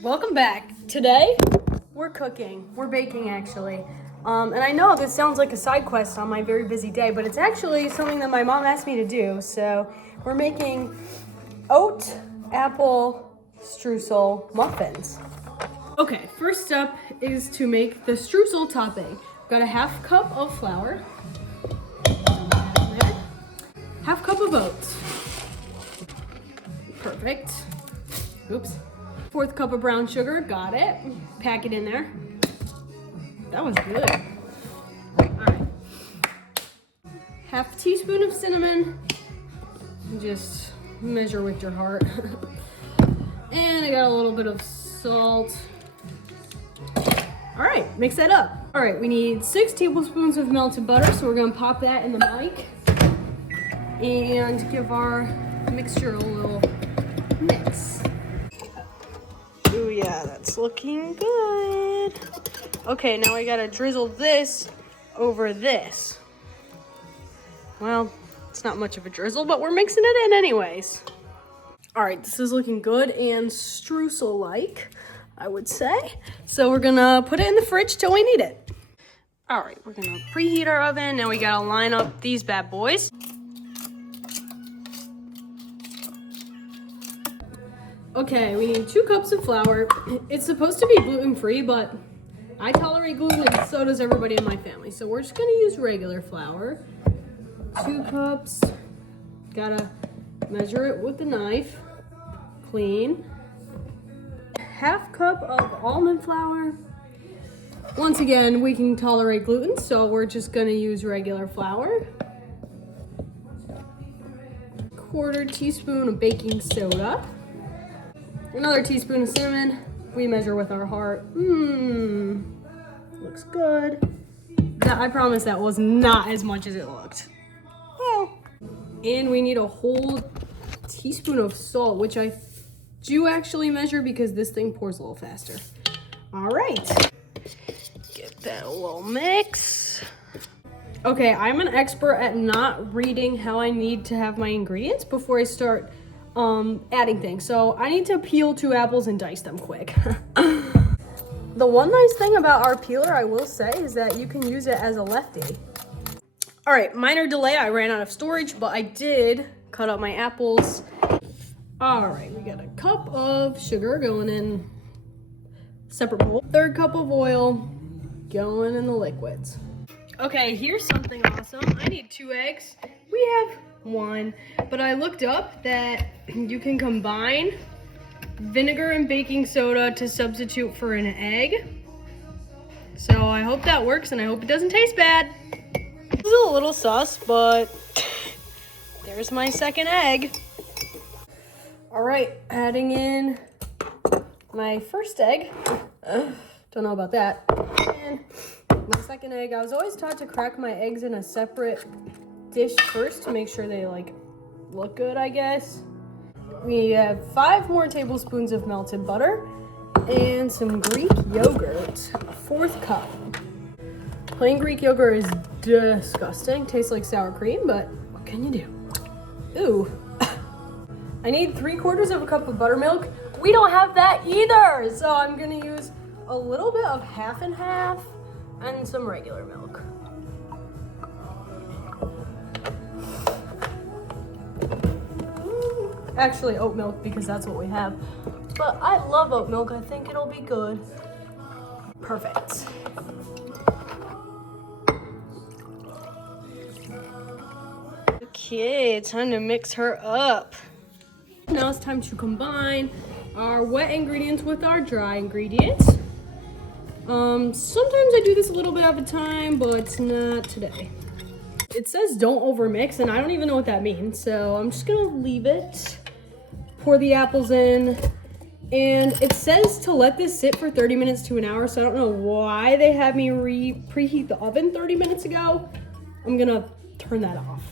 Welcome back. Today, we're cooking. We're baking, actually. And I know this sounds like a side quest on my very busy day, but it's actually something that my mom asked me to do. So we're making oat apple streusel muffins. Okay, first step is to make the streusel topping. Got a half cup of flour, half cup of oats. Perfect. Oops. 1/4 cup of brown sugar, got it. Pack it in there. That was good. All right. Half teaspoon of cinnamon. Just measure with your heart. And I got a little bit of salt. All right, mix that up. All right, we need 6 tablespoons of melted butter, so we're gonna pop that in the mic and give our mixture a little mix. Ooh, yeah, that's looking good. Okay, now I gotta drizzle this over this. Well, it's not much of a drizzle, but we're mixing it in anyways. All right, this is looking good and streusel-like, I would say. So we're gonna put it in the fridge till we need it. All right, we're gonna preheat our oven. Now we gotta line up these bad boys. Okay, we need 2 cups of flour. It's supposed to be gluten-free, but I tolerate gluten and so does everybody in my family. So we're just gonna use regular flour. 2 cups. Gotta measure it with the knife. Clean. Half cup of almond flour. Once again, we can tolerate gluten, so we're just gonna use regular flour. 1/4 teaspoon of baking soda. Another teaspoon of cinnamon. We measure with our heart. Looks good. I promise that was not as much as it looked. Well, and we need a whole teaspoon of salt, which I do actually measure because this thing pours a little faster. All right, get that a little mix. Okay, I'm an expert at not reading how I need to have my ingredients before I start adding things. So I need to peel 2 apples and dice them quick. The one nice thing about our peeler, I will say, is that you can use it as a lefty. All right, minor delay, I ran out of storage, but I did cut up my apples. All right, we got a cup of sugar going in separate bowl. 1/3 cup of oil going in the liquids. Okay, here's something awesome. I need 2 eggs. We have 1, but I looked up that you can combine vinegar and baking soda to substitute for an egg. So I hope that works and I hope it doesn't taste bad. This is a little sus, but there's my second egg. All right, adding in my first egg. Don't know about that. And my second egg. I was always taught to crack my eggs in a separate dish first to make sure they look good, I guess. We have 5 more tablespoons of melted butter and some Greek yogurt, a 1/4 cup. Plain Greek yogurt is disgusting. Tastes like sour cream, but what can you do? Ooh. I need 3/4 cup of buttermilk. We don't have that either, so I'm gonna use a little bit of half and half and some regular milk. Actually, oat milk because that's what we have. But I love oat milk. I think it'll be good. Perfect. Okay, time to mix her up. Now it's time to combine our wet ingredients with our dry ingredients. Sometimes I do this a little bit at a time, but not today. It says don't overmix, and I don't even know what that means, so I'm just gonna leave it. Pour the apples in, and it says to let this sit for 30 minutes to an hour, so I don't know why they had me preheat the oven 30 minutes ago. I'm gonna turn that off.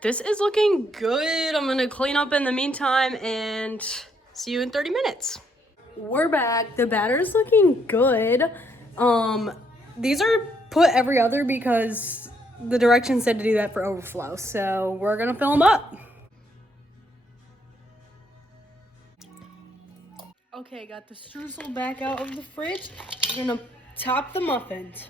This is looking good. I'm gonna clean up in the meantime and see you in 30 minutes. We're back. The batter is looking good. These are put every other because the directions said to do that for overflow, so we're gonna fill them up. Okay, got the streusel back out of the fridge. We're gonna top the muffins.